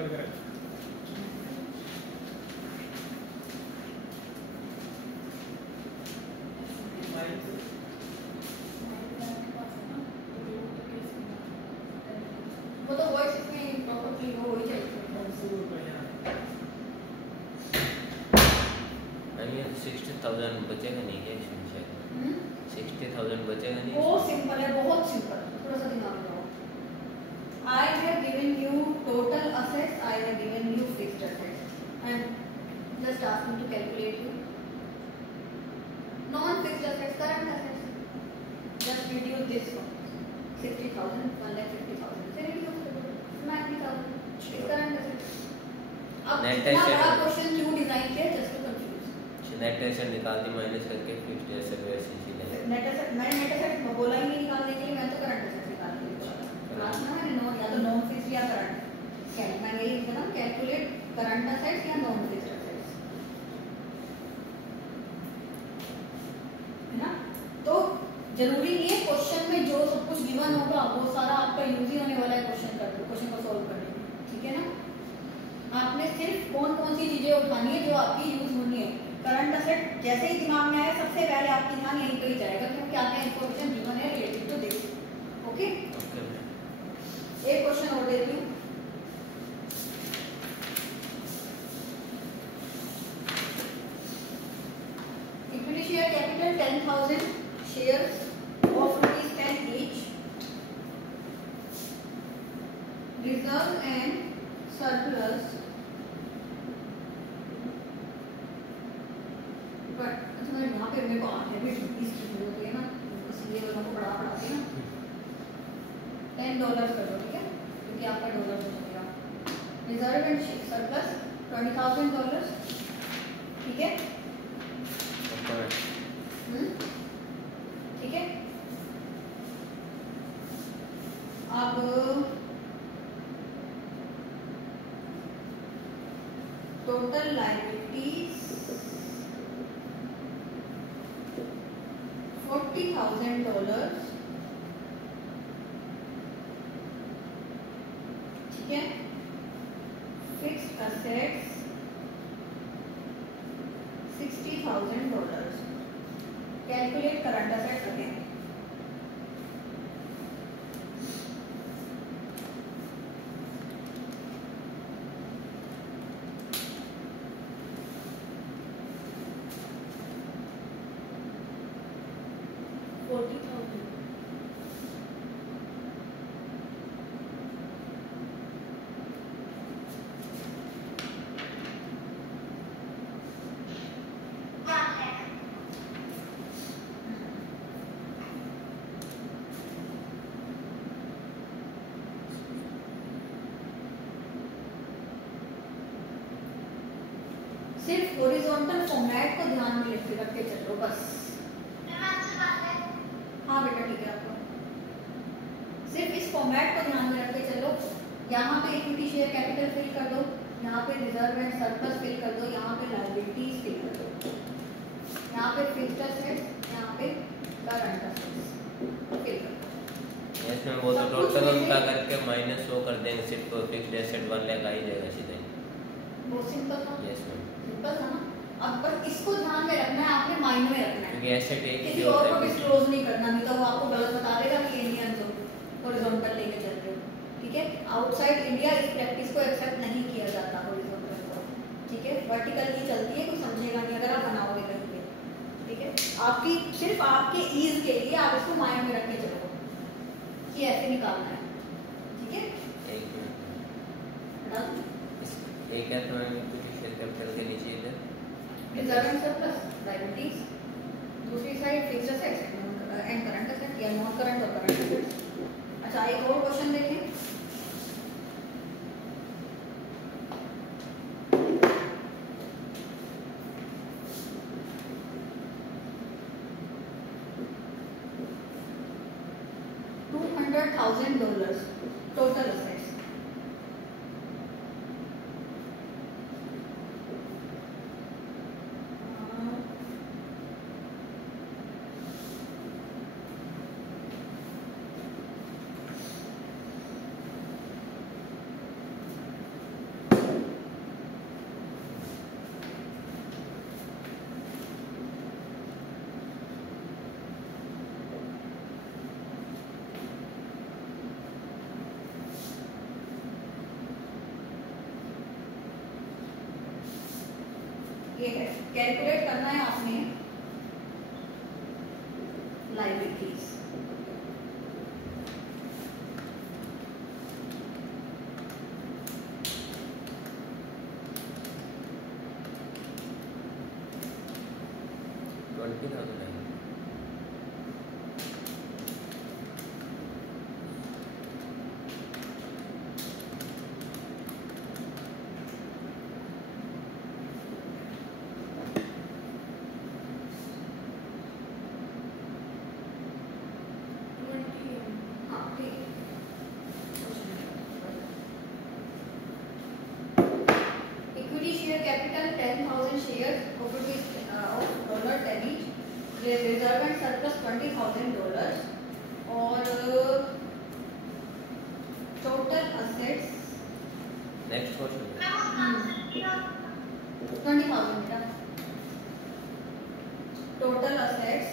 Divide करें। वो तो वॉइस इसमें प्रॉपर्ली हो ही जाएगी। ये 60,000 बचेगा नहीं क्या इसमें शायद? 60,000 बचेगा नहीं? वो सिंपल है, बहुत सिंपल, थोड़ा सा दिमाग लगाओ। I have given you total assets, I have given you fixed assets, and just ask me to calculate you non-fixed assets, current assets. Just reduce this one, 60,000, 1,50,000 से reduce करो, 90,000 is current assets. अब इतना बड़ा question क्यों design किया? Just to confuse. Net asset निकाल दी minus करके फिक्स्ड एसेट वैसे ही ले। नेट एसेट मैंने नेट एसेट बोला ही नहीं निकालने के लिए, मैं तो करंट एसेट निकालने के लिए बोला। आज ना मैंने नॉन या तो नॉन फिक्स्ड या करंट, मैंने यही लिखा था कैलकुलेट करंट एसेट्स या नॉन फिक्स्ड एसेट्स, है ना। तो जरूरी नहीं है क्वेश्चन में जो सब कुछ गिवन होगा वो सारा आपका यूज ही होने वाला है क्वेश्चन को सॉल्व करने में, ठीक है ना। आपने सिर्फ कौन कौन सी चीजें उठानी है जो आपकी यूज होनी है। करंट एसेट जैसे ही दिमाग में आया सबसे पहले आपकी ध्यान यहीं पे ही जाएगा क्योंकि आपने इंफॉर्मेशन गिवन है रिलेटेड टू दिस। ओके, एक क्वेश्चन और देती हूँ। Equity share capital 10,000 shares of ₹10 each, reserve and surplus यहाँ पे मेरे को हैबिट इसकी जरूरत है ना, इसलिए वालों को पढ़ाते हैं ना। $10 कर दो, ठीक है, क्योंकि आपका डॉलर हो जाएगा। रिजर्व एंड सरप्लस $20,000, ठीक है, ठीक है। अब टोटल लायबिलिटीज $40,000, ठीक है। Fixed assets $60,000। Calculate current assets again. सिर्फ हॉरिजॉन्टल फॉर्मेट को ध्यान में रखते चलो बस। हाँ बेटा ठीक है, आपको सिर्फ इस फॉर्मेट को ध्यान में रख के चलो। यहाँ पे इक्विटी शेयर कैपिटल फिल कर दो, यहाँ पे रिजर्व एंड सरप्लस फिल कर दो, यहाँ पे लायबिलिटीज फिल कर दो, यहाँ पे फिक्स्ड एसेट्स, यहाँ पे करंट एसेट्स फिल कर दो। इसमें वो तो टोटल उनका करके माइनस वो कर देंगे, सिर्फ फिक्स्ड एसेट 1 लाख आ ही जाएगा सीधे। वो सिंपल था। यस मैम, सिंपल था ना। अब बस इसको ध्यान में रखना है, आपने माइंड में रखना है, क्योंकि एसेट एक किसी और को डिस्क्लोज नहीं करना, नहीं तो वो आपको गलत बता देगा कि इंडियन जो हॉरिजॉन्टल लेके चल रहे हो, ठीक है। आउटसाइड इंडिया इस प्रैक्टिस को एक्सेप्ट नहीं किया जाता हॉरिजॉन्टल को, ठीक है। वर्टिकल ही चलती है, कोई समझेगा नहीं अगर आप बनाओगे कहीं पे, ठीक है। आपकी सिर्फ आपके ईज के लिए आप इसको माइंड में रख के चलो कि ऐसे निकालना है, ठीक है। एक है तो मैं इक्विटी शेयर कैपिटल के नीचे इधर रिजर्व एंड सरप्लस लायबिलिटीज, दूसरी side fixed assets and current assets या नॉन करंट और करंट एसेट्स। अच्छा, एक और क्वेश्चन देखें। $200,000 टोटल असेट्स, कैलकुलेट करना है आपने liabilities. Equity share capital 10,000 shares of $10 each. Reserve and surplus $20,000 और total assets नेक्स्ट क्वेश्चन 20,000 बेटा। total assets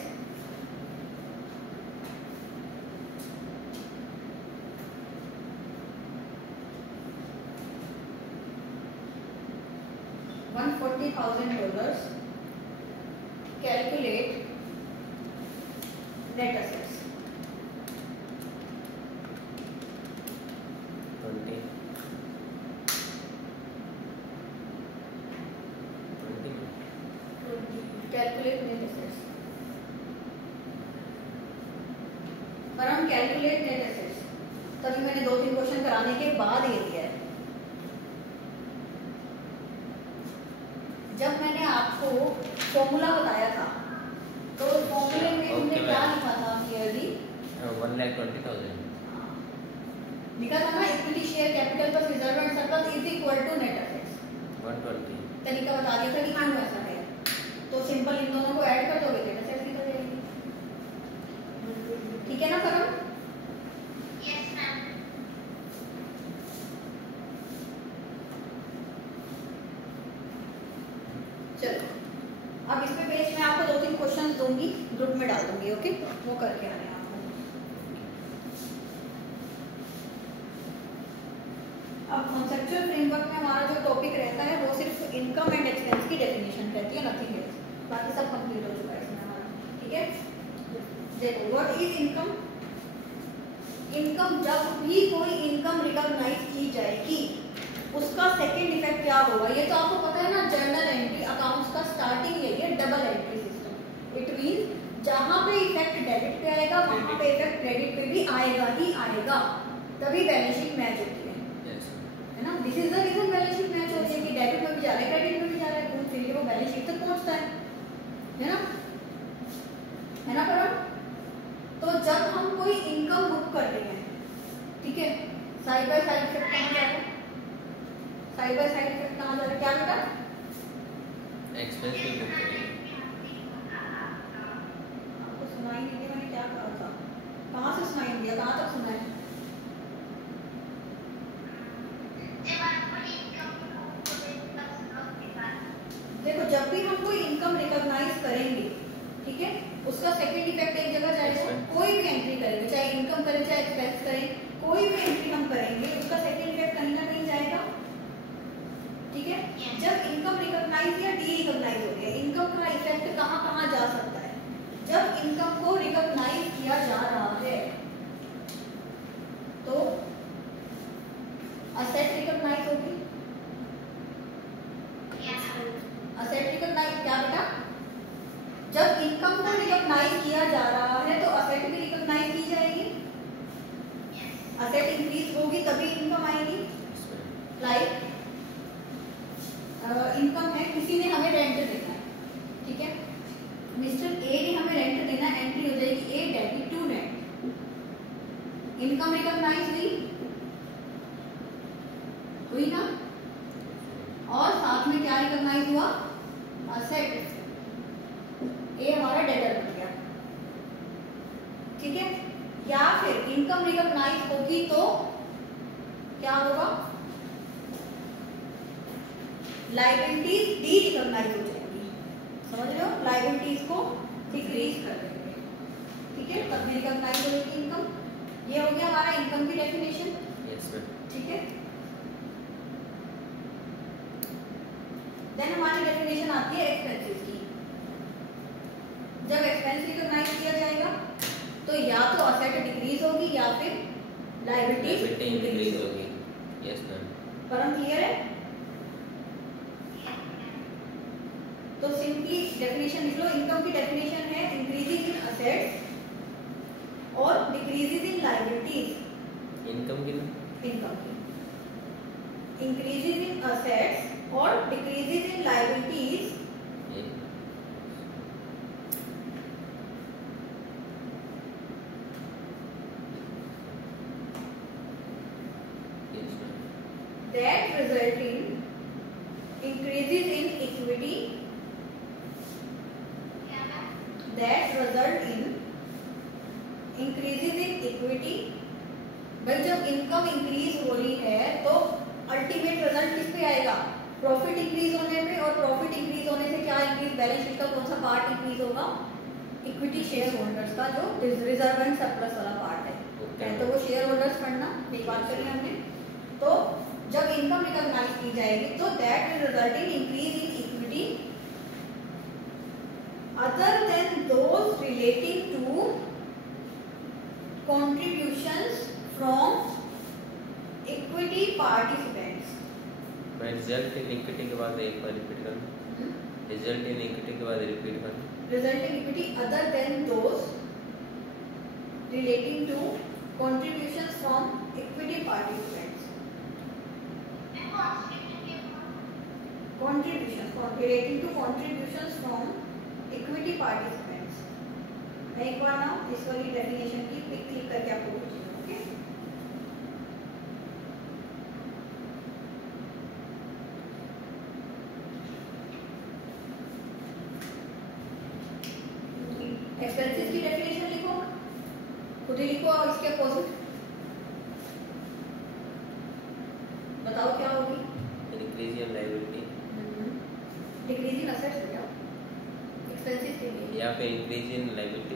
$140,000. Calculate net assets. 20 Calculate net assets. पर हम कैलकुलेट नेट एसेट्स तभी मैंने 2-3 क्वेश्चन कराने के बाद ये दिया है। जब मैंने आपको फॉर्मूला बताया था तो फॉर्मूले में हमने क्या लिखा था क्लियरली? 1,20,000 लिखा था ना, equity share capital plus reserve and surplus is equal to net assets. 120 तरीका बता दिया था कि क्यों ऐसा है। तो सिंपल इन दोनों को ऐड कर दोगे नेट एसेट्स निकल जाएगी। ठीक है ना करण? Yes ma'am. चलो अब इसमें बेस में आपको 2-3 क्वेश्चन दूंगी, ग्रुप में डाल दूंगी, ओके? वो करके आने आपको। अब कॉन्सेप्चुअल फ्रेमवर्क में हमारा जो टॉपिक रहता है वो सिर्फ इनकम एंड एक्सपेंस की डेफिनेशन रहती है, नथिंग एल्स। बाकी सब कंप्लीट हो चुका है इसमें हमारा। ठीक है, देखो व्हाट इज इनकम। इनकम, जब भी कोई इनकम रिकॉग्नाइज की जाएगी उसका सेकंड इफेक्ट क्या होगा ये तो आपको पता है ना। जर्नल एंट्री अकाउंट्स का स्टार्टिंग यही है, double entry system. It means जहां पे इफेक्ट डेबिट पे आएगा वहां पे इफेक्ट क्रेडिट पे भी आएगा ही आएगा, तभी बैलेंस शीट मैच होती है। है ना, this is the reason balance sheet match होती है कि डेबिट में भी जा रहा है क्रेडिट में भी जा रहा है, घूम फिर के वो बैलेंस शीट तक पहुंचता है ना, है ना करण? तो जब हम कोई इनकम बुक कर रहे हैं, ठीक है, साइड बाय साइड इफेक्ट कहां जा रहा है? साइड बाय साइड इफेक्ट कहां जा रहा है? क्या बेटा? एक्सपेंस पे बुक करेंगे। आपको सुनाई नहीं दिया मैंने क्या कहा था? कहां से सुनाई दिया? कहां तक सुना है? देखो जब भी हम कोई इनकम रिकॉग्नाइज करेंगे, ठीक है, उसका सेकंड इफेक्ट एक जगह जाएगा। कोई भी एंट्री करेंगे, चाहे इनकम करें चाहे एक्सपेंस करें, कोई भी एंट्री हम करेंगे उसका सेकंड इफेक्ट कहीं ना कहीं जाएगा। ठीक है, जब इनकम रिकॉग्नाइज या डी रिकॉग्नाइज हो गया, इनकम का इफेक्ट कहां कहां जा सकता है? जब इनकम को रिकॉग्नाइज किया जा रहा है तो असेट रिकॉग्नाइज होगी। असेट रिकॉग्नाइज क्या बेटा? जब इनकम को रिकॉग्नाइज किया जा रहा है तो असेट भी रिकॉग्नाइज की जाएगी। असेट इंक्रीज होगी तभी इनकम आएगी। लाइक इनकम है, किसी ने हमें रेंट देना है, ठीक है, मिस्टर ए ने हमें रेंट देना, एंट्री हो जाएगी a debit to rent. Income recognize हुई ना, और साथ में क्या रिकॉग्नाइज हुआ? असेट। ए हमारा डेटर बन गया। ठीक है, या फिर इनकम रिकॉग्नाइज होगी तो क्या होगा? लायबिलिटीज डी रिकॉग्नाइज हो जाएंगी। समझ रहे हो? लायबिलिटीज को डिक्रीज कर देंगे। ठीक है, तब रिकॉग्नाइज होगी इनकम। ये हो गया हमारा इनकम की डेफिनेशन। Yes sir. ठीक है, देन हमारी डेफिनेशन आती है एक्सपेंसेस की। जब एक्सपेंस रिकॉग्नाइज किया जाएगा तो या तो असेट डिक्रीज होगी या फिर लायबिलिटी इंक्रीज होगी। Yes ma'am. परम क्लियर है? तो सिंपली डेफिनेशन लिख लो। इनकम की डेफिनेशन है इंक्रीजिंग इन असेट्स और डिक्रीजेस इन लायबिलिटीज। इनकम की इनकम की इंक्रीजेस इन असेट्स और decreases in liabilities that result in increases in equity, that result in increases in equity। भाई जब इनकम इंक्रीज हो रही है तो अल्टीमेट रिजल्ट किस पे आएगा? प्रॉफिट इंक्रीज होने पे। और प्रॉफिट इंक्रीज होने से क्या इंक्रीज? बैलेंस शीट का कौन सा पार्ट इंक्रीज होगा? इक्विटी शेयर होल्डर्स का जो रिजर्व एंड सरप्लस वाला पार्ट है। तो वो शेयर होल्डर्स पढ़ना, एक बात करी हमने। तो जब इनकम रिकॉग्नाइज की जाएगी तो that will result in increase in equity other than those relating to contributions from equity participants। मैं रिजल्ट इन इक्विटी के बाद एक बार रिपीट करना। रिजल्ट इन इक्विटी के बाद रिपीट करना। Result in equity other than those relating to contributions from equity participants। contributions relating to contributions from equity participants। एक बार ना इस वाली डेफिनेशन की पिक क्लिक करके आपको भेजिएगा। ओके, एक्सपेंसेस की डेफिनेशन लिखो, खुद ही लिखो और इसके अपोजिट बताओ क्या होगी? Decrease in liability, decrease in assets बेटा एक्सपेंसेस के लिए, या फिर इंक्रीज इन लायबिलिटी।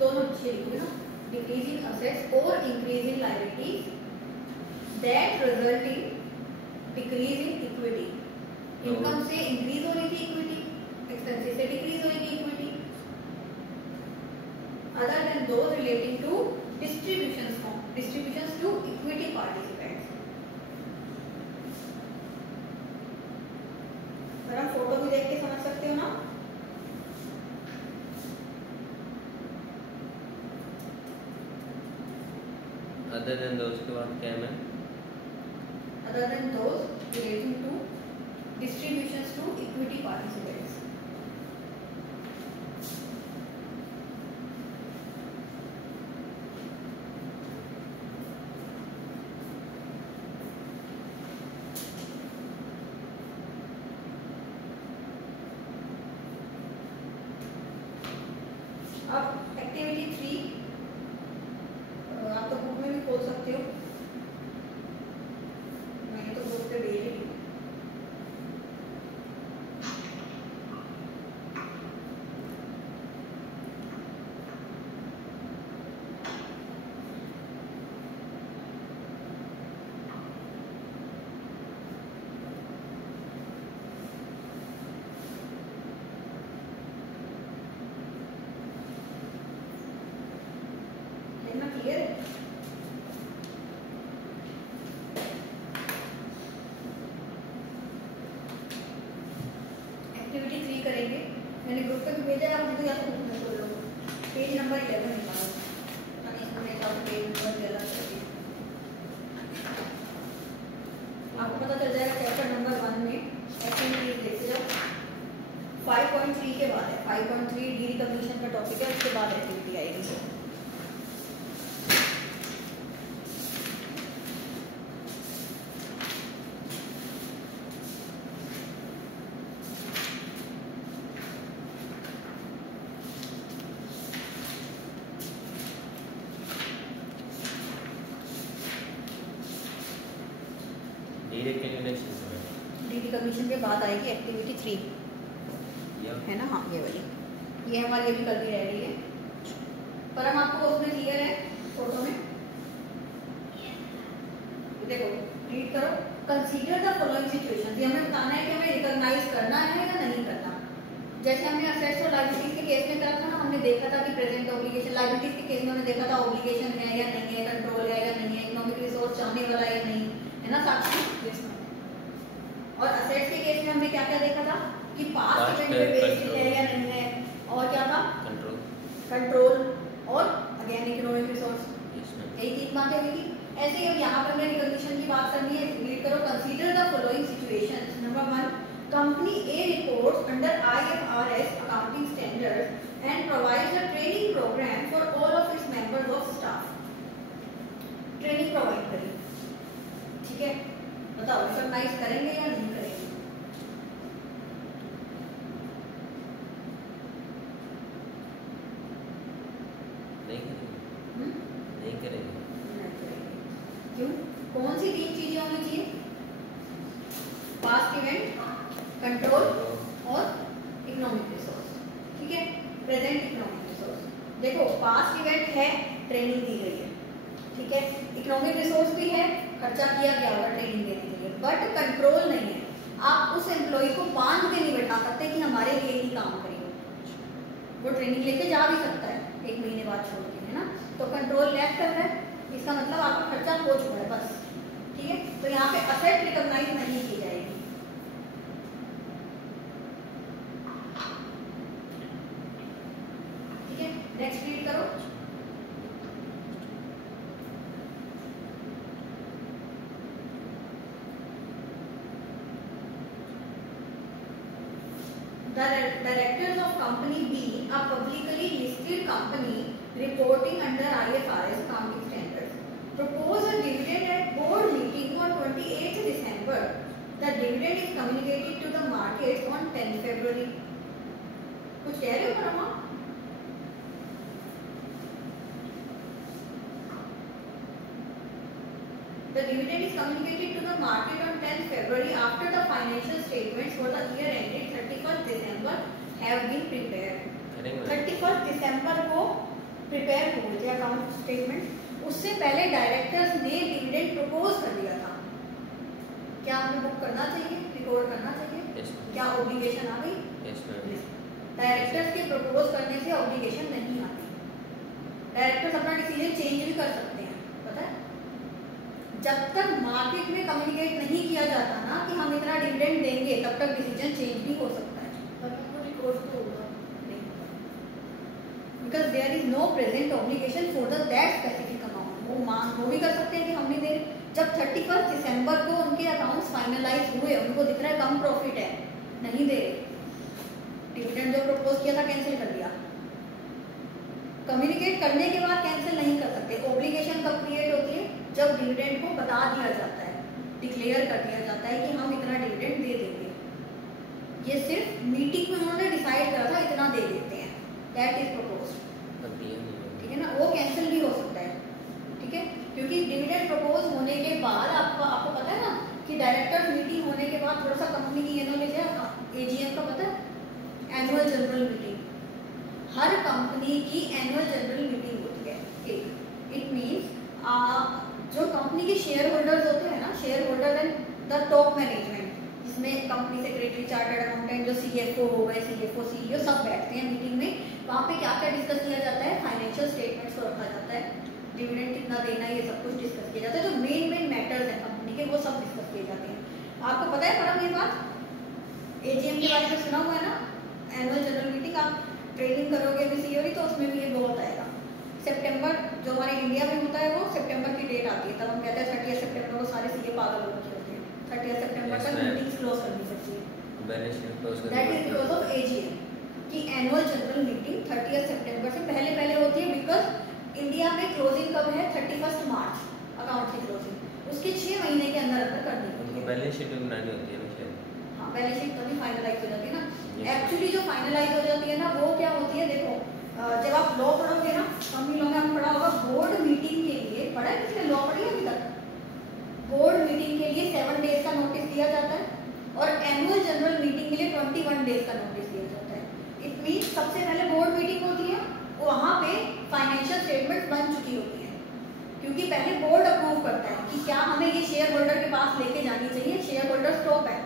दोनों अच्छे लिखोगे ना। डिक्रीज इन असेट्स और increase in liabilities that result in decrease in equity. Income से इंक्रीज हो रही थी इक्विटी, एक्सपेंसेस से डिक्रीज हो रही थी equity. Other than those relating to distributions to equity participants. पर हम फोटो भी देख के समझ सकते हो ना। अदर देन दोज के बाद क्या है ma'am? Other than those relating to distributions to equity participants. अब एक्टिविटी 3 आप तो बुक में भी खोल सकते हो, मैंने तो बुक पे भेज दी। इतना क्लियर है? एक्टिविटी 3 करेंगे, मैंने ग्रुप पे भी भेजा है, आपने तो या तो बुक में खोल लो। पेज नंबर 11 निकालो, पेज नंबर 11 करिए। आपको पता चल जाएगा चैप्टर नंबर 1 में एक्टिविटीज देखते जाओ। 5.3 के बाद है, 5.3 डी रिकॉग्निशन का टॉपिक है, उसके बाद एक्टिविटी आएगी। डी रिकॉग्निशन के बाद आएगी एक्टिविटी 3 है ना। हाँ ये वाली, ये हमारी अभी कल भी रह रही है। पर हम आपको उसमें क्लियर है फोटो में? देखो रीड करो। Consider the following situation. कि हमें बताना है कि हमें रिकॉग्नाइज करना है या नहीं करना। जैसे हमने असेट्स और लायबिलिटीज के केस में करा था ना, हमने देखा था कि प्रेजेंट ऑब्लिगेशन, लायबिलिटीज के केस में हमने देखा था ऑब्लिगेशन है या नहीं है, कंट्रोल है या नहीं है, इकोनॉमिक रिसोर्स चाहने वाला है या नहीं है ना साक्षी। और असेट्स के केस में हमने क्या क्या देखा था कि पास्ट इवेंट पे बेस्ड है या नहीं है, और क्या था कंट्रोल और अगेन इकोनॉमिक रिसोर्स, यही तीन बातें हुई थी। ऐसे ही अब यहाँ पर हमें रिकॉग्निशन की बात करनी है। रीड करो, consider the following situations. Number 1, company A reports under IFRS accounting standards and provides a training programme for all of its members of staff. Training provide करें, ठीक है, बताओ रिकॉग्नाइज करेंगे या नहीं करेंगे? नहीं करेंगे। क्यों? कौन सी तीन चीजें होनी चाहिए? पास्ट इवेंट, कंट्रोल और इकोनॉमिक रिसोर्स, ठीक है, प्रेजेंट इकोनॉमिक रिसोर्स। देखो पास्ट इवेंट है, ट्रेनिंग दी गई है, ठीक है, इकोनॉमिक रिसोर्स भी है, खर्चा किया गया होगा ट्रेनिंग देने के लिए, बट कंट्रोल नहीं है। आप उस एम्प्लॉय को बांध के नहीं बैठा सकते कि हमारे लिए ही काम करेगा, वो ट्रेनिंग लेके जा भी सकता है 1 महीने बाद छोड़ के, है ना। तो कंट्रोल लैक कर रहा है, इसका मतलब आपका खर्चा हो चुका है बस, ठीक है। तो यहाँ पे असेट रिकॉग्नाइज नहीं की जाएगी। ठीक है, नेक्स्ट रीड करो। The directors of company B, a publicly listed company reporting under IFRS accounting standards, propose a dividend at board meeting on 28th December. The dividend is communicated to the markets on 10th February. कुछ कह रहे हो परमा? The dividend is communicated to the market on 10th February after the financial statements for the year ended 31st December have been prepared. 31st December को prepare हुए थे account statement, उससे पहले directors ने डिविडेंड प्रपोज कर दिया था। क्या हमें बुक करना चाहिए, रिकॉर्ड करना चाहिए? yes, क्या ऑब्लिगेशन आ गई? yes, डायरेक्टर्स के प्रपोज करने से ऑब्लिगेशन नहीं आती। डायरेक्टर्स अपना डिसीजन चेंज भी कर सकते हैं, पता है। जब तक मार्केट में कम्युनिकेट नहीं किया जाता ना कि हम इतना डिविडेंड देंगे, तब तक डिसीजन चेंज भी हो सकता है, because there is no present obligation for the that specific amount. वो भी कर सकते हैं कि हम नहीं दे रहे। जब 31 दिसंबर को उनके अकाउंट्स फाइनलाइज हुए, उनको दिख रहा है कम प्रॉफिट है, नहीं दे रहे, डिविडेंड जो प्रपोज किया था कैंसिल कर दिया। कम्युनिकेट करने के बाद कैंसिल नहीं कर सकते। ऑब्लिगेशन कब क्रिएट होती है? जब डिविडेंड को बता दिया जाता है, डिक्लेयर कर दिया जाता है कि हम इतना डिविडेंड दे देंगे। ये सिर्फ मीटिंग में उन्होंने डिसाइड करा था इतना दे देते हैं, दैट इज प्रपोज्ड, ठीक है ना। वो कैंसिल भी हो सकता है, ठीक है, क्योंकि डिविडेंड प्रपोज होने के बाद आपको पता है ना कि डायरेक्टर मीटिंग होने के बाद थोड़ा सा कंपनी की एनुअल AGM का पता है, एनुअल जनरल मीटिंग। हर कंपनी की एनुअल जनरल मीटिंग होती है एक। इट मीन्स जो कंपनी के शेयर होल्डर्स होते हैं ना, share holder and the top management, जिसमें कंपनी सेक्रेटरी, चार्टर्ड अकाउंटेंट, जो CFO हो गए, CFO CEO सब बैठते हैं मीटिंग में। वहाँ पे क्या क्या डिस्कस किया जाता है? फाइनेंशियल स्टेटमेंट्स को रखा जाता है, डिविडेंड कितना देना है, ये सब कुछ डिस्कस किया जाता है। जो मेन मैटर्स हैं कंपनी के, वो सब डिस्कस किए जाते हैं। आपको पता है परम ये बात, AGM के बारे में सुना हुआ है ना, एनुअल जनरल मीटिंग। आप ट्रेनिंग करोगे अभी COE तो उसमें भी ये बहुत आएगा। सितंबर जो हमारे इंडिया में होता है, वो सितंबर की डेट आती है, तब हम कहते हैं 30 सितंबर को सारे CA पागल हो रखे होते हैं, 30 सितंबर तक मीटिंग्स क्लोज करनी सकती है। That is because of AGM की एनुअल जनरल मीटिंग 30 सितंबर से पहले होती है, बिकॉज इंडिया में क्लोजिंग कब है? 31 मार्च, अकाउंट की क्लोजिंग उसके 6 महीने के अंदर करनी होती है। बैलेंस शीट बनानी होती है ना शायद। हाँ, बैलेंस शीट तभी फाइनलाइज हो जाती है ना। एक्चुअली जो फाइनलाइज हो जाती है ना, वो क्या होती है, देखो जब आप लॉ पढ़ोगे ना, हम ही लोगों ने पढ़ा होगा, बोर्ड मीटिंग के लिए पढ़ा है, किसी ने लॉ पढ़ी अभी तक? बोर्ड मीटिंग के लिए 7 डेज का नोटिस दिया जाता है, और एनुअल जनरल मीटिंग के लिए 21 डेज का नोटिस दिया जाता है। इट मीन्स सबसे पहले बोर्ड मीटिंग होती है, वहाँ पे फाइनेंशियल स्टेटमेंट बन चुकी होती है, क्योंकि पहले बोर्ड अप्रूव करता है कि क्या हमें ये शेयर होल्डर के पास लेके जानी चाहिए। शेयर होल्डर स्टॉक है,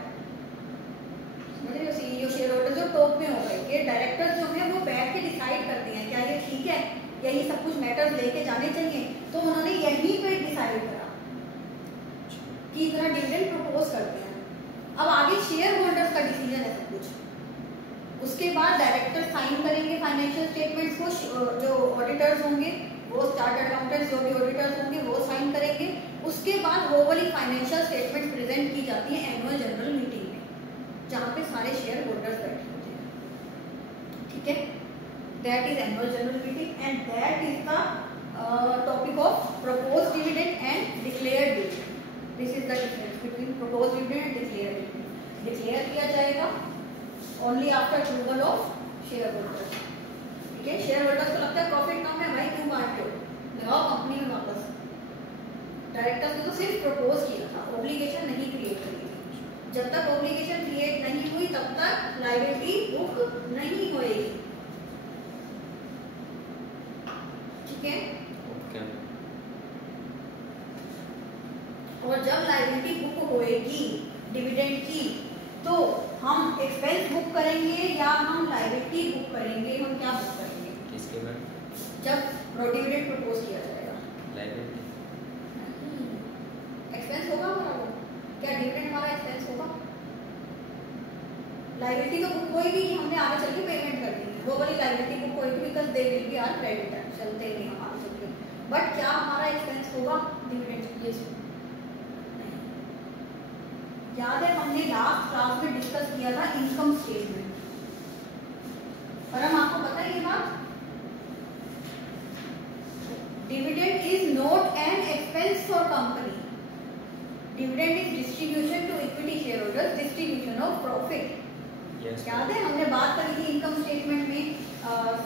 स्कोप में हो गए कि डायरेक्टर्स जो हैं वो बैठ के डिसाइड करते हैं क्या ये ठीक है, यही सब कुछ मैटर्स लेके जाने चाहिए, तो उन्होंने यहीं पे डिसाइड करा कि इतना डिविडेंड प्रपोज करते हैं। अब आगे शेयर होल्डर्स का डिसीजन है सब कुछ। उसके बाद डायरेक्टर साइन करेंगे फाइनेंशियल स्टेटमेंट्स को, जो ऑडिटर्स होंगे वो चार्टर्ड अकाउंटेंट्स जो भी ऑडिटर्स होंगे वो साइन करेंगे। उसके बाद वो वाली फाइनेंशियल स्टेटमेंट्स प्रेजेंट की जाती है एनुअल जनरल मीटिंग में, जहाँ पे सारे शेयर होल्डर्स बैठे होते हैं। ठीक है, that is annual general meeting and that is the topic of proposed dividend and declared dividend. This is the difference between proposed dividend and declared dividend. Declare किया जाएगा only after approval of share holders. ठीक है, share holders को लगता है profit कम है भाई क्यों बांट रहे हो, लगाओ कंपनी में वापस। डायरेक्टर्स ने तो सिर्फ प्रपोज किया था, ऑब्लिगेशन नहीं क्रिएट करी थी। जब तक ऑब्लिगेशन क्रिएट नहीं हुई तब तक लायबिलिटी बुक नहीं होएगी। ठीक है, ओके। और जब लायबिलिटी बुक होएगी डिविडेंड की, तो हम एक्सपेंस बुक करेंगे या हम लायबिलिटी बुक करेंगे, हम क्या बुक करेंगे? किसके बाद? जब डिविडेंड प्रपोज किया जाएगा। लायबिलिटी एक्सपेंस होगा हमारा वो, क्या डिविडेंड हमारा एक्सपेंस होगा? लायबिलिटी तो बुक होएगी कि हमने आगे चल के पेमेंट कर दी, वो वाली लायबिलिटी बुक होएगी because they will be our creditor, चलते नहीं हम आगे चल के। बट क्या हमारा एक्सपेंस होगा डिविडेंड? यस। याद है हमने लास्ट क्लास में डिस्कस किया था इनकम स्टेटमेंट, और हम आपको पता है ये बात, dividend is not an expense for company. Dividend is distribution to equity share holders, distribution of profit. याद है हमने बात करी थी इनकम स्टेटमेंट में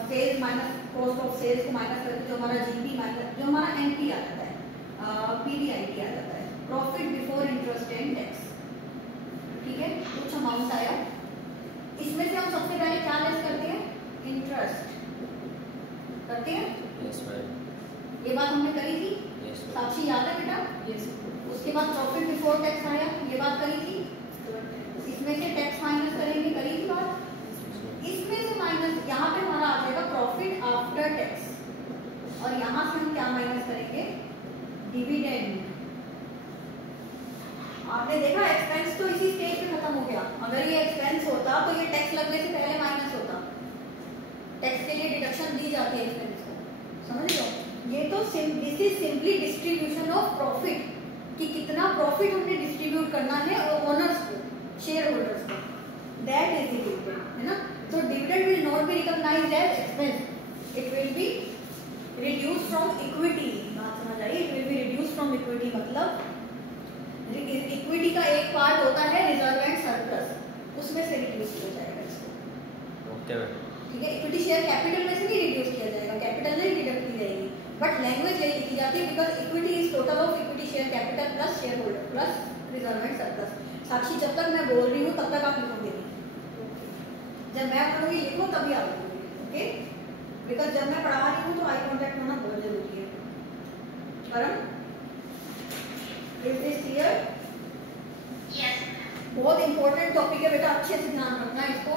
sales minus cost of sales को माइनस करके जो हमारा जीपी माइनस जो हमारा एनपी आ जाता है, पीबीआईटी आ जाता है, profit before interest and tax. ठीक है, कुछ अमाउंट आया, इसमें से हम सबसे पहले क्या लेस करते हैं? इंटरेस्ट करते हैं। Yes ma'am. ये बात हमने करी थी, यस मैम। साक्षी याद है बेटा? यस। उसके बाद प्रॉफिट बिफोर टैक्स आया, ये बात करी थी। इसमें से टैक्स माइनस करेंगे, करी थी बात। इसमें से माइनस यहाँ पे हमारा आ जाएगा प्रॉफिट आफ्टर टैक्स, और यहाँ से हम क्या माइनस करेंगे? डिविडेंड। आपने देखा एक्सपेंस तो इसी स्टेज पे खत्म हो गया। अगर ये एक्सपेंस होता तो ये टैक्स लगने से पहले माइनस होता। टैक्स के लिए डिडक्शन दी जाती है एक्सपेंस को, समझ लो। ये तो this is simply distribution of profit, कि कितना प्रॉफिट हमने डिस्ट्रीब्यूट करना है ओनर्स को, शेयर होल्डर्स को, दैट इज द डिविडेंड, है ना। तो dividend will not be recognised as expense, it will be reduced from equity. बात समझ आई? It will be reduced from equity, मतलब इक्विटी का एक पार्ट होता है रिजर्व एंड सरप्लस, उसमें से रिड्यूस किया जाएगा इसको। Okay ma'am. ठीक है, इक्विटी शेयर कैपिटल में से नहीं रिड्यूस किया जाएगा, कैपिटल नहीं डिडक्ट की जाएगी, बट लैंग्वेज यही लिखी जाती है because equity is total of equity share capital plus share holder plus reserve and surplus. Sakshi जब तक मैं बोल रही हूँ तब तक आप लिखोगे नहीं, जब मैं बोलूँगी लिखो तभी आप लिखोगे। ओके, बिकॉज जब मैं पढ़ा रही हूँ तो आई कॉन्टेक्ट होना बहुत जरूरी है। परम, is this clear? Yes, ma'am. बहुत इंपॉर्टेंट टॉपिक है बेटा, अच्छे से ध्यान रखना है इसको।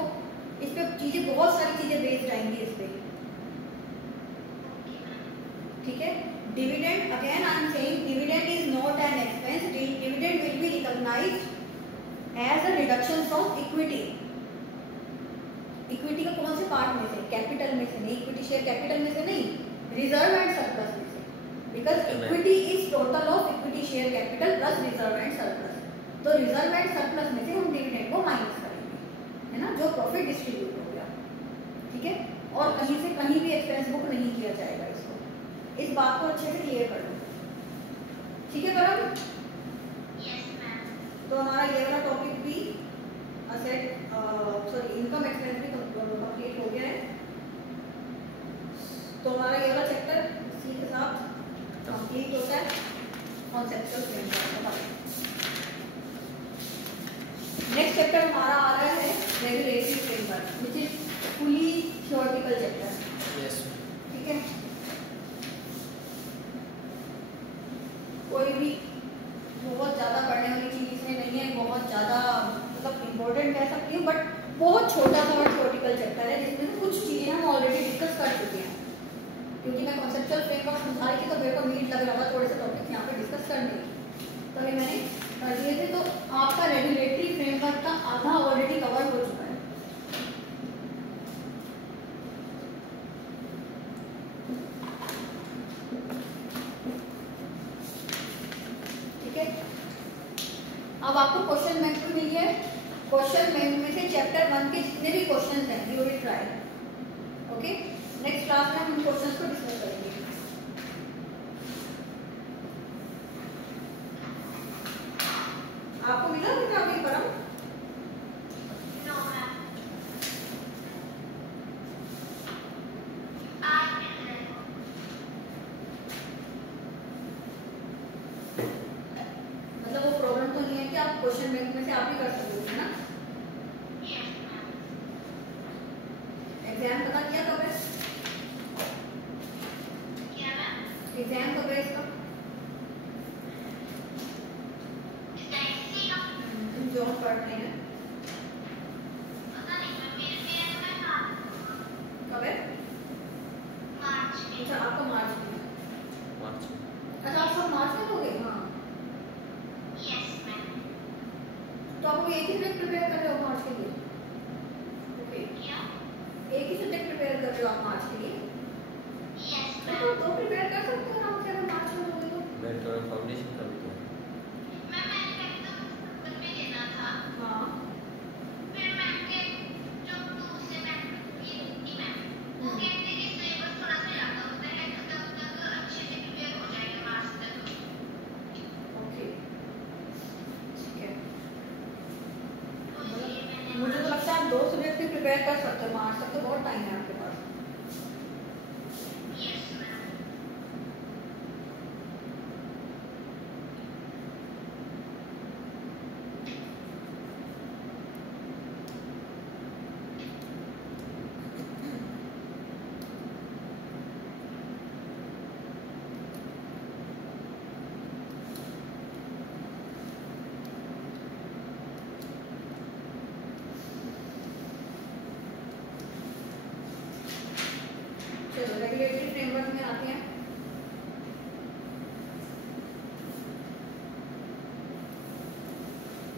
इस पे चीजें, बहुत सारी चीजें बेस्ड आएंगी इस पे। ठीक है, dividend, again I am saying dividend is not an expense, dividend will be recognised as a reduction from equity. Equity का कौन से पार्ट में से? कैपिटल में से नहीं, इक्विटी शेयर कैपिटल में से नहीं, रिजर्व एंड सरप्लस में से, because equity is total of equity share capital plus reserve and surplus. तो रिजर्व एंड सरप्लस में से हम डिविडेंड को माइनस करेंगे, है ना, जो प्रॉफिट डिस्ट्रीब्यूट हो गया। ठीक है, और कहीं से कहीं भी एक्सपेंस बुक नहीं किया जाएगा इसको। इस बात को अच्छे से क्लियर कर लो। ठीक है परम? Yes, ma'am. तो हमारा ये वाला टॉपिक भी असेट सॉरी इनकम एक्सपेंस भी कंप्लीट हो गया है। तो हमारा ये वाला चैप्टर इसी के साथ कंप्लीट होता है। Conceptual framework. नेक्स्ट चैप्टर हमारा आ रहा है regulatory framework, which is fully theoretical chapter. Yes. ठीक है, कोई भी बहुत ज़्यादा पढ़ने वाली चीज़ इसमें नहीं है, बहुत ज़्यादा मतलब इम्पोर्टेंट कह सकती हूँ, बट बहुत छोटा सा और थ्योरेटिकल चैप्टर है जिसमें कुछ चीजें हम ऑलरेडी डिस्कस कर चुके हैं, क्योंकि मैं कॉन्सेप्चुअल फ्रेमवर्क समझा रही थी तो मेरे को नीड लग रहा था थोड़े से टॉपिक यहाँ पे डिस्कस करने तो ये मैंने कर दिए थे। तो आपका रेगुलेटरी फ्रेमवर्क का आधा ऑलरेडी कवर हो चुका है। ठीक है, अब आपको क्वेश्चन बैंक भी मिली है। क्वेश्चन बैंक में से चैप्टर 1 के जितने भी क्वेश्चन हैं you will try. Okay, next class में हम इन क्वेश्चंस को डिस्कस करेंगे। आपको मिला कितना अभी परम? नो मैम, आज मिल जाएगा। मतलब वो प्रॉब्लम तो नहीं है कि आप क्वेश्चन बैंक में से आप ही कर सकते हो ना? Yes ma'am. एग्जाम पता किया कब है? क्या मैम? एग्जाम कब है इसका? इसका इसी का तुम जो पढ़ रहे हैं पता नहीं मैम, मेरे में था कब है? मार्च में। अच्छा, आपका मार्च में है। मार्च में। अच्छा, आप सब मार्च में होगे? हाँ, यस मैम। तो आप एक ही सब्जेक्ट प्रिपेयर कर रहे हो मार्च के लिए? ओके, क्या? एक ही सब्जेक्ट प्रिपेयर कर रहे हो आप मार्च के लिए? यस तो मैम। दो प्रिपेयर कर सकते हो आराम से अगर मार्च में होगे तो। मैं थोड़ा फाउंडेशन का भी तो मैम मैंने पहले तो सितंबर में लेना था, हाँ, फिर मैम के जो दूसरे मैम ये थी मैम, वो कहते हैं कि सिलेबस थोड़ा सा ज़्यादा होता है तो तब तक अच्छे से प्रिपेयर हो जाएगा मार्च तक। ओके, ठीक है। तो इसलिए मैंने मुझे तो लगता है आप दो सब्जेक्ट भी प्रिपेयर कर सकते हो मार्च तक, तो बहुत टाइम है आपके पास। Yes ma'am. चलो रेगुलेटरी फ्रेमवर्क में आते हैं।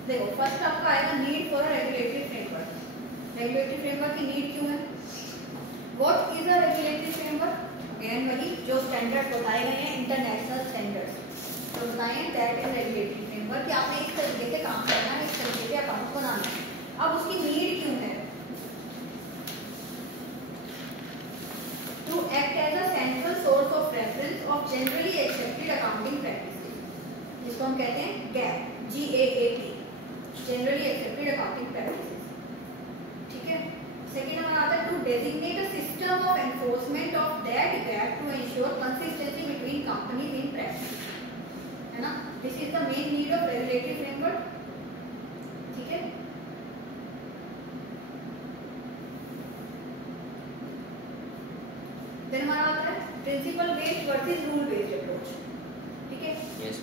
देखो, फर्स्ट आपका आएगा need for regulatory framework. Regulatory framework की नीड क्यों है? What is a regulatory framework? Again वही जो स्टैंडर्ड बताए गए हैं, इंटरनेशनल स्टैंडर्ड्स तो बताए हैं, दैट इज रेगुलेटरी फ्रेमवर्क कि आपने इस तरीके से काम करना है, इस तरीके से अकाउंट बनाना है। अब उसकी नीड क्यों है? To act as a central source of reference of generally accepted accounting practices, जिसको हम कहते हैं GAAP, GAAP, generally accepted accounting practices। ठीक है। सेकेंड हमारा आता है to designate a system of enforcement of that GAAP to ensure consistency between companies in practice, है ना? This is the main need of regulatory framework। ठीक है। Then हमारा आता है principle based versus rule based approach. ठीक है। Yes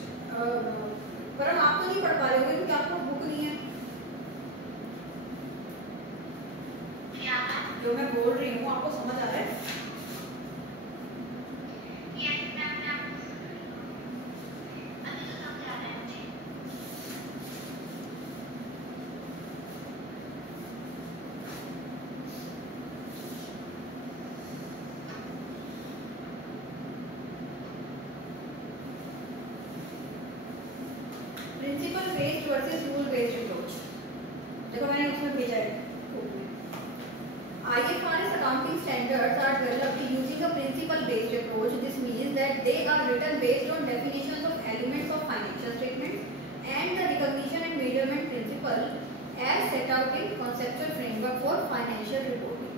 पर हम आप तो नहीं पढ़ पा रहे होंगे क्योंकि आपको बुक नहीं है। क्या मैम? जो मैं बोल रही हूँ आपको समझ आ रहा है? यस मैम, मैं आपको सुन रही हूँ। अभी तो समझ आ रहा है मुझे। Principle based versus rule based approach. देखो मैंने उसमें भेजा है IFRS accounting standards are developed using a principle based approach. This means that they are written based on definitions of elements of financial statements and the recognition and measurement principle as set out in conceptual framework for financial reporting.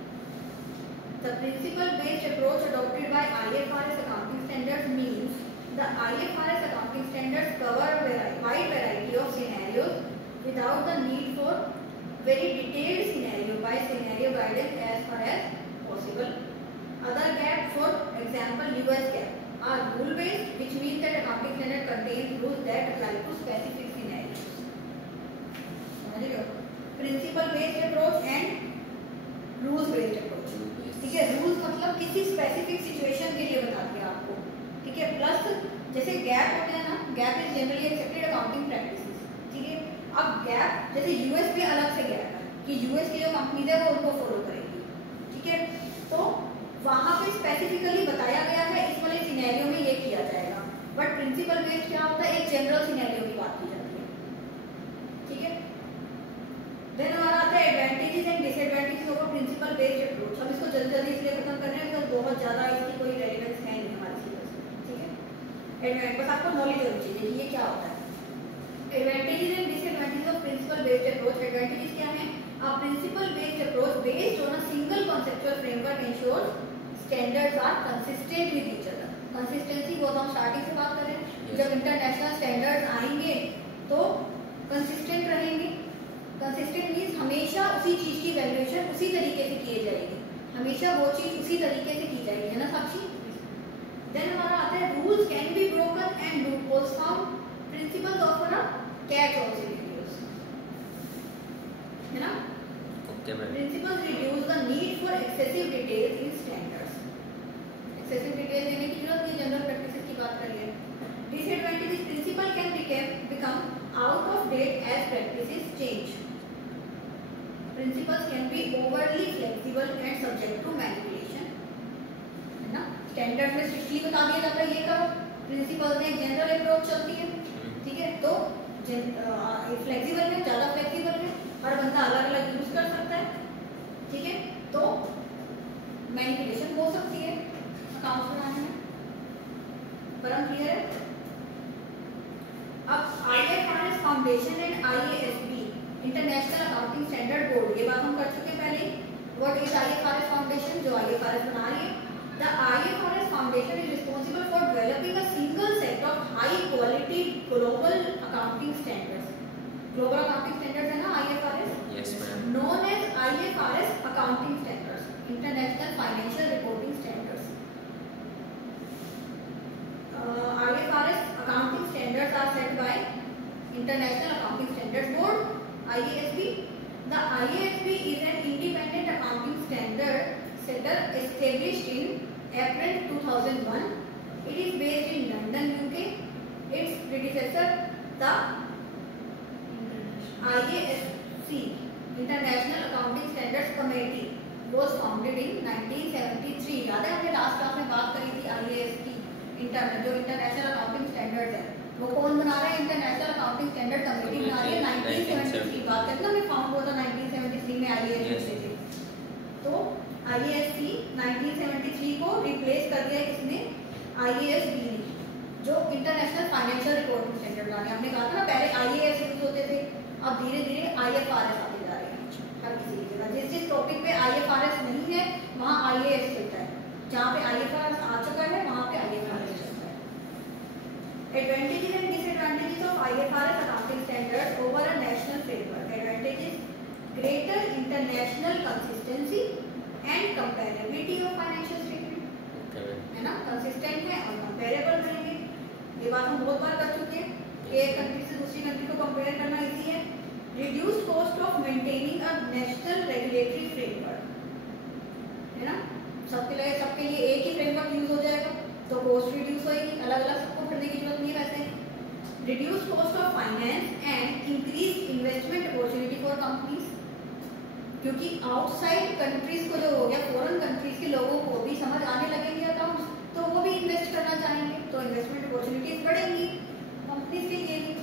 The principle based approach adopted by IFRS accounting standards means the IFRS accounting standards cover a wide variety of scenarios without the need for very detailed scenario by scenario guidance as far as possible. Other GAAP, for example US GAAP, are rule based, which means that accounting standard contains rules that apply to specific scenarios. समझ रहे हो? Principle based based approach and rules based approach. ठीक है, rules मतलब किसी specific situation के लिए बता दिया आपको। ठीक है, प्लस जैसे गैप होते हैं ना, gap is generally accepted accounting practices. ठीक है, अब गैप जैसे यूएस में अलग से गैप है कि यूएस की जो कंपनीज है वो उनको फॉलो करेगी। ठीक है, तो वहां पे स्पेसिफिकली बताया गया है इस वाले सिनेरियो में ये किया जाएगा, बट प्रिंसिपल बेस्ड क्या होता है, एक जनरल सिनेरियो की बात की जाती है। ठीक है, देन हमारा आता है advantages and disadvantages of principle based approach. हम इसको जल्दी जल्दी इसलिए खत्म कर रहे हैं बिकॉज बहुत ज्यादा इसकी कोई रेलेवेंस है नहीं हमारे सिलेबस में। ठीक है, एडवांटेज बस आपको नॉलेज होनी चाहिए कि ये क्या होता है। Advantages and disadvantages of principle based approach. Advantages क्या है, a principle based approach based on a single conceptual framework ensures standards are consistent with each other। Consistency वो हम स्टार्टिंग से बात कर रहे हैं, जब इंटरनेशनल स्टैंडर्ड्स आएंगे तो कंसिस्टेंट रहेंगे। कंसिस्टेंट मीन्स हमेशा उसी चीज की वैल्यूएशन उसी तरीके से की जाएगी, हमेशा वो चीज उसी तरीके से की जाएगी, है ना साक्षी। देन हमारा आता है rules can be broken and loopholes found. Principles offer a catch all scenarios, है ना। Principles reduce the need for excessive details in standards. Excessive detail देने की जरूरत नहीं, जनरल प्रैक्टिसेस की बात कर रही है। Disadvantages, principle can become out of date as practices change. Principles can be overly flexible and subject to manipulation, है ना। स्टैंडर्ड में स्ट्रिक्टली बता दिया जाता है ये कब प्रिंसिपल्स में जनरल अप्रोच चलती है। ठीक है, तो फ्लेक्सिबल में, ज्यादा फ्लेक्सिबल में हर बंदा अलग अलग यूज कर सकता है। ठीक है, तो मैनिपुलेशन हो सकती है अकाउंट्स बनाने में, पर हम क्लियर है। अब IFRS foundation and IASB international accounting standard board, ये बात हम कर चुके हैं पहले। व्हाट इज IFRS फाउंडेशन, जो IFRS बना रही है। The IFRS foundation is responsible for developing a single set of high quality global accounting standards. Global accounting standards है ना IFRS, yes ma'am, known as IFRS accounting standards, international financial reporting standards. IFRS accounting standards are set by International Accounting Standards Board, IASB. The IASB is an independent accounting standard setter established in April 2001. It is based in London, UK. Its predecessor, the IASC, International Accounting Standards Committee, was founded in 1973. याद है हमने last class में बात करी थी IASC की, जो international accounting standards है वो कौन बना रहा है, इंटरनेशनल अकाउंटिंग स्टैंडर्ड कमेटी बना रही है। 1973 बात करते हैं, फाउंड हुआ था 1973 में IASC से। तो IASC 1973 को रिप्लेस कर दिया किसने, IASB ने, जो इंटरनेशनल फाइनेंशियल रिपोर्टिंग स्टैंडर्ड बना रहे हैं। हमने कहा था ना पहले IAS यूज होते थे, अब धीरे धीरे IFRS आते जा रहे हैं हर किसी की जगह। जिस टॉपिक पे IFRS नहीं है वहाँ IAS चलता है, जहाँ पे IFRS आ चुका है वहाँ पे IFRS चलता है। Advantages and disadvantages of IFRS accounting standards over a national framework. Advantages: greater international consistency and comparability of financial statement, है ना, कंसिस्टेंट है और कंपेरेबल रहेंगे। ये बात हम बहुत बार कर चुके हैं कि एक कंट्री से दूसरी कंट्री को कंपेयर करना इजी है। Reduce cost of maintaining a national regulatory framework, है ना, सबके लिए एक ही फ्रेमवर्क यूज हो जाएगा तो कॉस्ट रिड्यूस होगी, अलग अलग सबको भरने की जरूरत नहीं वैसे। Reduce cost of finance and increase investment opportunity for companies, क्योंकि आउटसाइड कंट्रीज को जो हो गया, फॉरेन कंट्रीज के लोगों को भी समझ आने लगेंगे अकाउंट्स, तो वो भी इन्वेस्ट करना चाहेंगे, तो इन्वेस्टमेंट अपॉर्चुनिटीज बढ़ेंगी कंपनीज के लिए भी।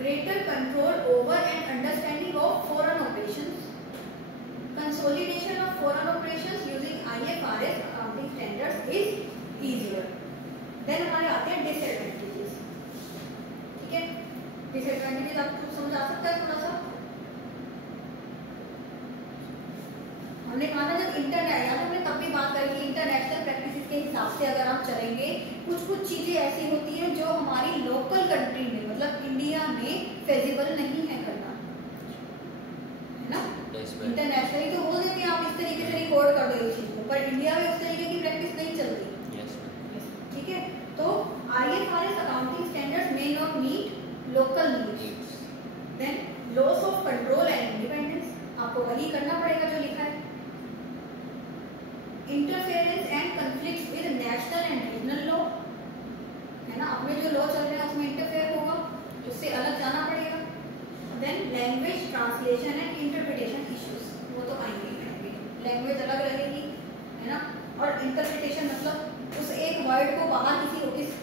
Greater control over and understanding of foreign operations, consolidation of foreign operations using IFRS accounting standards is easier. Then हमारे आते हैं डिसएडवांटेजेस। ठीक है, डिसएडवांटेजेस आपको समझ आ सकता है थोड़ा सा। हमने कहा ना जब इंटरनेट, हमने तब भी बात करी कि इंटरनेशनल प्रैक्टिसेस के हिसाब से अगर आप चलेंगे, कुछ चीजें ऐसी होती हैं जो हमारी लोकल कंट्री में, मतलब इंडिया में फेजिबल नहीं है करना, है ना। इंटरनेशनली तो बोल देते हैं आप इस तरीके से रिकॉर्ड कर दो इस चीज को, पर इंडिया में उस तरीके की प्रैक्टिस नहीं चलती। ठीक है, तो IFRS accounting standards may not meet local needs. Then loss of control and independence, आपको वही करना पड़ेगा जो लिखा है। Interference and conflict with national and regional law, है ना, अपने जो लॉ चल रहे हैं उसमें इंटरफेयर होगा, उससे अलग जाना पड़ेगा। Then language translation and interpretation issues, वो तो आएंगे ही आएंगे। लैंग्वेज अलग रहेगी, है ना, और इंटरप्रिटेशन मतलब उस एक वर्ड को बाहर किसी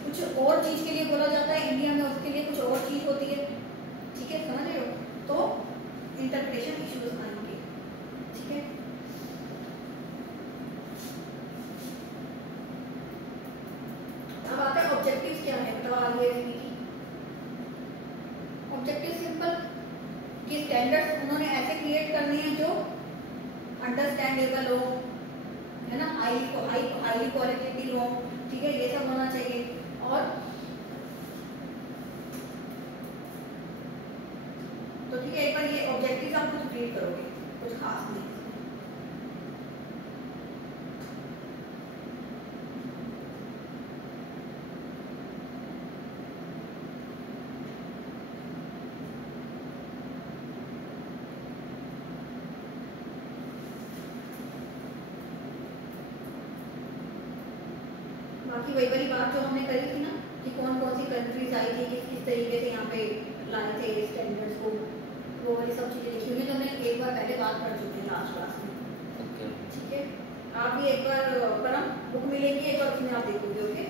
कुछ और चीज के लिए बोला जाता है, इंडिया में उसके लिए कुछ और चीज होती है, ठीक है, समझ रहे हो, तो इंटरप्रिटेशन इश्यूज आएंगे, ठीक है। अब आता है ऑब्जेक्टिव्स क्या है, बताओ आगे की। ऑब्जेक्टिव सिंपल कि स्टैंडर्ड्स उन्होंने ऐसे क्रिएट करने हैं जो अंडरस्टैंडेबल हो, है ना, हाईली क्वालिटेटिव हो, ठीक है, ये सब होना चाहिए। और तो ठीक है, एक बार ये ऑब्जेक्टिव्स आप कुछ रीड करोगे, कुछ खास नहीं। बाकी वही वाली बात जो हमने करी थी ना कि कौन कौन सी कंट्रीज आई थी, किस तरीके से यहाँ पे लाए थे स्टैंडर्ड्स को, वो वाली सब चीज़ें लिखी हुई तो हमने एक बार पहले बात कर चुके हैं लास्ट क्लास में, ठीक है। आप भी एक बार परम बुक मिलेगी, एक बार उसमें आप देखोगे, ओके।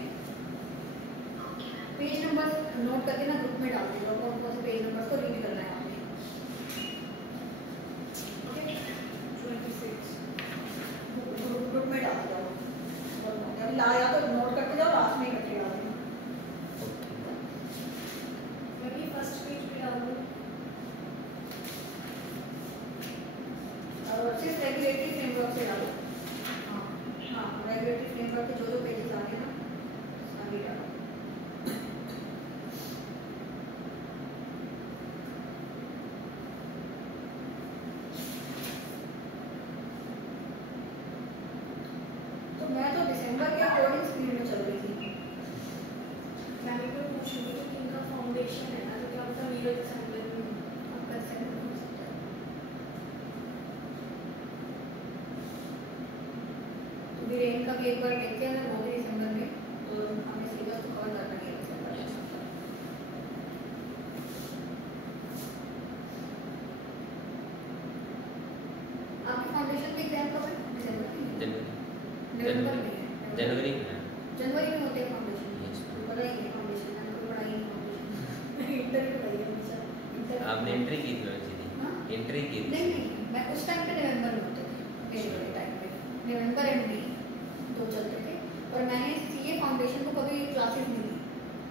पेज नंबर नोट करके ना ग्रुप में डाल देगा, कौन कौन से पेज नंबर को रीड करना है आपने, ओके। 26 ग्रुप में डाल दो, ला या तो नोट करते जाओ, लास्ट में इकट्ठे डाल देना। मैं भी फर्स्ट पेज पे डाल दूँ और सिर्फ रेगुलेटरी फ्रेमवर्क से डालो। हाँ, रेगुलेटरी फ्रेमवर्क के जो पेजेस आ रहे हैं ना सारे डालो। तो मैं तो दिसंबर के अकॉर्डिंग स्पीड में चल रही थी। मैं भी कोई पूछ रही थी कि इनका फाउंडेशन है ना, तो क्या पता मेरा दिसंबर में आपका दिसंबर हो सकता है। तो वीरेन का भी एक बार देखते हैं, वो भी दिसंबर में, तो हमें सिलेबस तो कवर करना है दिसंबर में। आपकी फाउंडेशन की एग्जाम कब है? दिसंबर में, जनवरी में, जनवरी में होते हैं फाउंडेशन। पढ़ाई है फाउंडेशन, मैंने कोई पढ़ाई नहीं फाउंडेशन इंटरव्यू पढ़ाई है हमेशा। आपने एंट्री की थी वैसे ही? हाँ? एंट्री की थी? नहीं, मैं उस टाइम पे नवंबर में होते थे, मेरे वाले टाइम पे नवंबर एंड मई दो चलते थे। और मैंने सीए फाउंडेशन को कभी क्लासेस नहीं ली,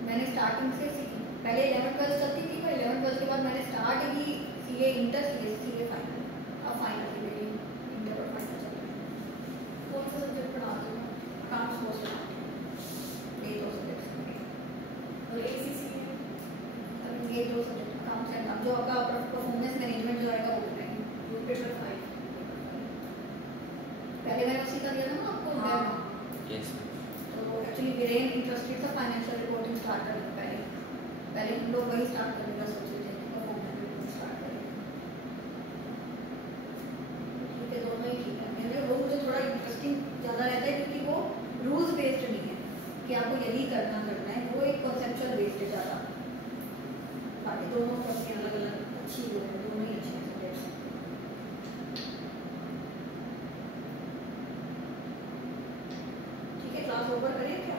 मैंने स्टार्टिंग से सीखी। पहले 11th 12th चलती थी, फिर 11th 12th के बाद मैंने स्टार्ट की सीए इंटर, सीए फाइनल। अब फाइनल थी मेरी, इंटर और फाइनल चल रही है। कौन सा सब्जेक्ट पढ़ाते हो? अकाउंट्स मोस्ट ये दो सब्जेक्ट्स, और एसीसी में ये दो सब्जेक्ट अकाउंट्स एंड जो आपका परफॉर्मेंस मैनेजमेंट जो आएगा वो करेंगे। पेपर 5। पहले मैंने उसी का दिया था ना आपको। हाँ। यस। तो एक्चुअली वीरेन इंटरेस्टेड था फाइनेंशियल रिपोर्टिंग स्टार्ट करने से पहले हम लोग वही स्टार्ट करने का सोचे थे, परफॉर्मेंस रिपोर्टिंग स्टार्ट करेंगे। ठीक है, दोनों ही ठीक है। मेरे वो मुझे थोड़ा इंटरेस्टिंग ज़्यादा रहता है क्योंकि वो रूल्स बेस्ड नहीं है कि आपको यही करना है, वो एक कॉन्सेप्चुअल बेस्ड है ज़्यादा। बाकी दोनों पढ़ते अलग अलग अच्छी हो है, दोनों ही अच्छे हैं सब्जेक्ट्स। ठीक है, क्लास ओवर करें क्या?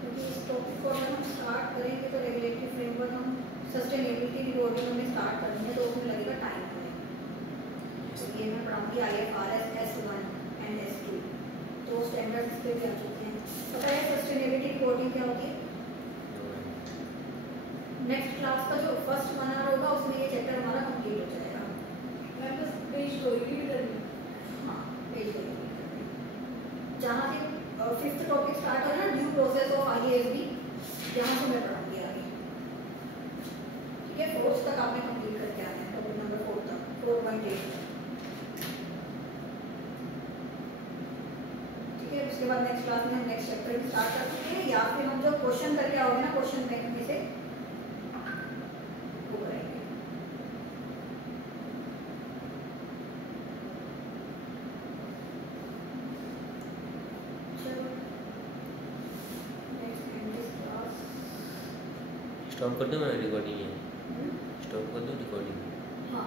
क्योंकि इस टॉपिक को अगर हम स्टार्ट करेंगे तो रेगुलेटरी फ्रेमवर्क हम सस्टेनेबिलिटी रिपोर्टिंग हमें स्टार्ट करनी है, तो उसमें लगेगा टाइम हमें। तो ये मैं पढ़ाऊँगी IFRS S1 एंड S2, तो स्टैंडर्ड्स पे भी आ चुके हैं। पता है सस्टेनेबिलिटी रिपोर्टिंग क्या होती है? नेक्स्ट क्लास का जो फर्स्ट 1 आवर होगा उसमें ये चैप्टर हमारा कंप्लीट हो जाएगा। मैं बस पेज 2 ही रीड करनी। हाँ, पेज 2 जहाँ से 5th टॉपिक स्टार्ट हो रहा है, ड्यू प्रोसेस ऑफ IASB, यहाँ से मैं पढ़ाऊँगी आगे। ठीक है, 4th तक आपने कंप्लीट करके आना है, टॉपिक नंबर 4 तक, 4.8। ठीक है, उसके बाद नेक्स्ट क्लास में हम नेक्स्ट चैप्टर स्टार्ट कर सकते हैं, या फिर हम जो क्वेश्चन करके आओगे ना क्वेश्चन बैंक में से वो करेंगे। स्टॉप कर दूँ मैं रिकॉर्डिंग है? हम्म? स्टॉप कर दूँ रिकॉर्डिंग? हाँ